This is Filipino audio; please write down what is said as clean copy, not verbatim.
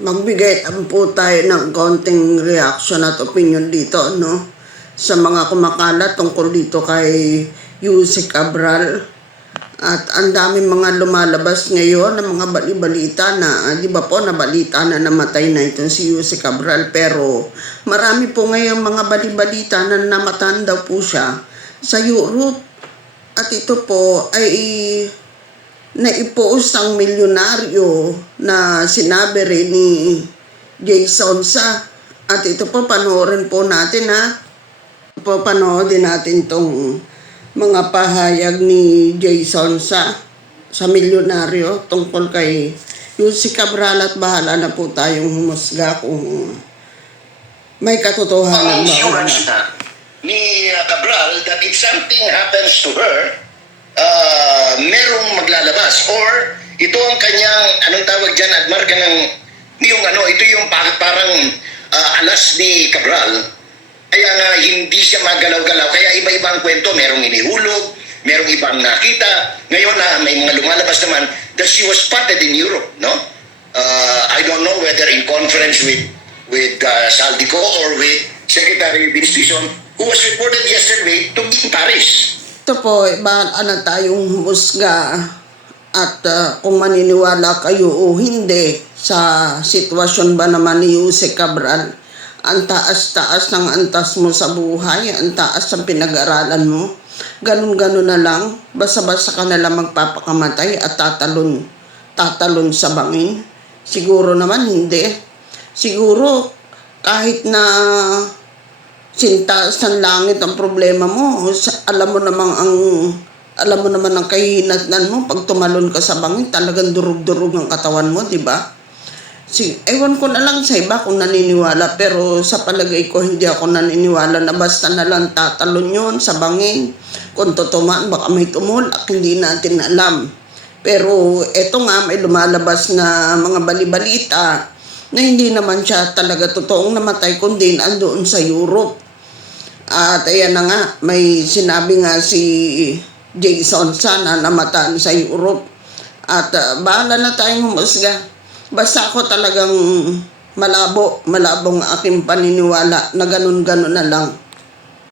Magbigay po tayo ng konting reaction at opinion dito, no? Sa mga kumakalat tungkol dito kay Yusek Cabral. At ang daming mga lumalabas ngayon ng mga balibalita na, di ba po, nabalita na namatay na itong si Yusek Cabral. Pero marami po ngayon mga balibalita na namatayan daw po siya sa Europe. At ito po ay naipost ang milyonaryo na sinabi rin ni Jason Sa. At ito po, panoorin po natin, ha. Panoodin natin tong mga pahayag ni Jason sa milyonaryo tungkol kay Yusek Cabral, at bahala na po tayong humusga kung may katotohanan ba. Insurance na ni Cabral that if something happens to her, merong maglalabas, or ito ang kanyang, anong tawag dyan, Admar, ito yung parang alas ni Cabral. Kaya nga hindi siya magalaw-galaw. Kaya iba-iba ang kwento. Merong inihulog, merong ibang nakita. Ngayon may mga lumalabas naman that she was spotted in Europe, no? I don't know whether in conference with Saldico or with Secretary of Institution, who was reported yesterday to be in Paris. Ito po, bahala na tayong humusga at kung maniniwala kayo o hindi sa sitwasyon ba naman ni Yusek Cabral. Ang taas-taas ng antas mo sa buhay, ang taas ng pinag-aralan mo, ganun-ganun na lang, basta-basta ka na lang magpapakamatay at tatalon sa bangin. Siguro naman hindi. Siguro kahit na sintaas ng langit ang problema mo, alam mo naman ang kahinatnan mo, pag tumalon ka sa bangin, talagang durug-durug ang katawan mo, di ba? Ewan ko na lang sa iba kung naniniwala, pero sa palagay ko hindi ako naniniwala na basta na lang tatalon yun sa bangin. Kung tutumaan, baka may tumulak, hindi natin alam. Pero eto nga, may lumalabas na mga balibalita na hindi naman siya talaga totoong namatay, kundi andoon sa Europe. At ayan na nga, may sinabi nga si Jason Sa na namatay sa Europe. At bahala na tayong humusga. Basta ako talagang malabong aking paniniwala na ganun-ganun na lang.